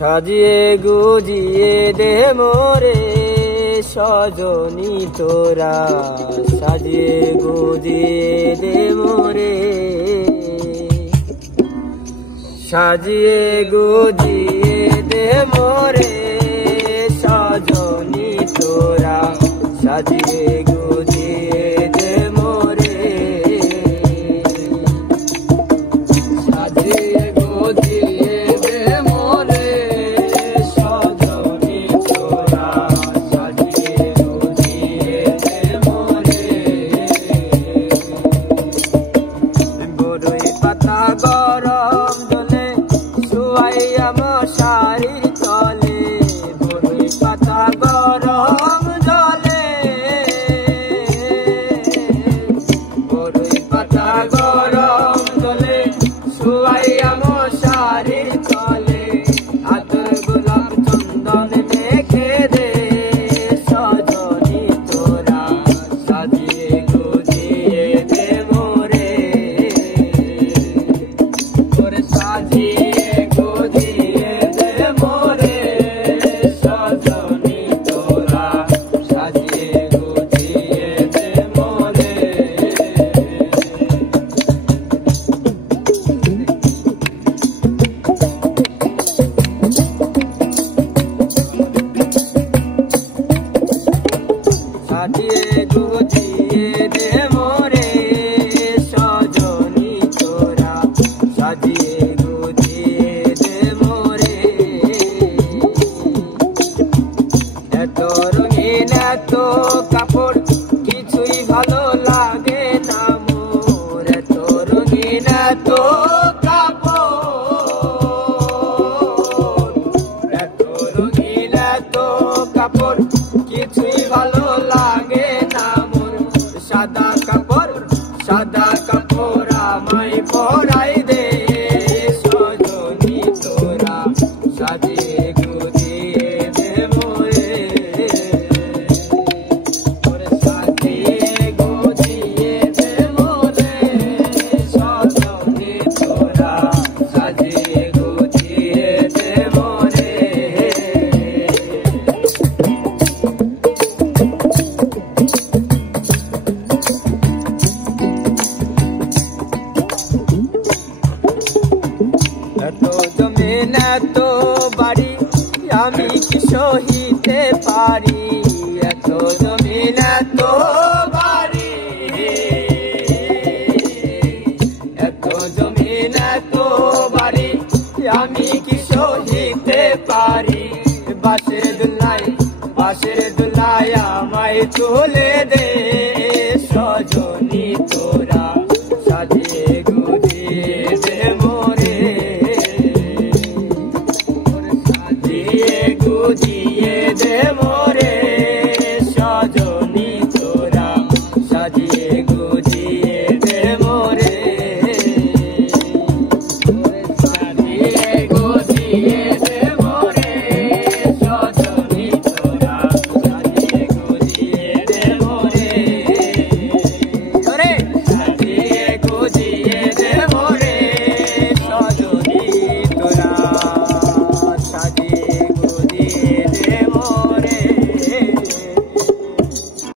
সাজিয়ে গুজিয়ে দে মোরে সজনী তোরা, সাজিয়ে গুজিয়ে দে মোরে, সাজিয়ে গুজিয়ে দে মোরে সজনী তোরা, সাজিয়ে গুজিয়ে দে মোরে, সাজিয়ে গুজিয়ে দে মোরে সজনী তোরা, সাজিয়ে গুজিয়ে দে মোরে। বড়ই পাতা গরম জলে শুয়াইয়া মশারির তলে, বড়ই পাতা গরম জলে, বড়ই পাতা গরম জলে শুয়াইয়া মশারির তলে, আতর গোলাপ চন্দন মেখে দে সজনী তোরা, সাজিয়ে গুজিয়ে দে মোরে, তোরে সাজিয়ে গুজিয়ে দে মোরে সজনী তোরা, সাজিয়ে গুজিয়ে দে মোরে। সাজিয়ে গুজিয়ে দে মোরে সজনী তোরা, সাজিয়ে গুজিয়ে দে মোরে। এত রঙিন এত কাপড় কিছুই ভালো লাগে না মোর, এত রঙিন এত কাপড়, এত রঙিন এত কাপড় কিছুই ভালো লাগে না মোর, সাদা কাপড় আমায় পরাই দে সজনী তোরা, সাজিয়ে গুজিয়ে দে মোরে, তোরে সাজিয়ে গুজিয়ে দে মোরে সজনী তোরা, সাজিয়ে গুজিয়ে দে মোরে। এত জমিন এত বাড়ি আমি কি সহিতে পারি, এত জমিন এত বাড়ি, এত জমিন এত বাড়ি আমি কি সহিতে পারি, বাঁশের দুলায় আমায় তুলে দে সজনী তোরা, সাজিয়ে গুজিয়ে দে মোরে, সাজিয়ে গুজিয়ে দে মোরে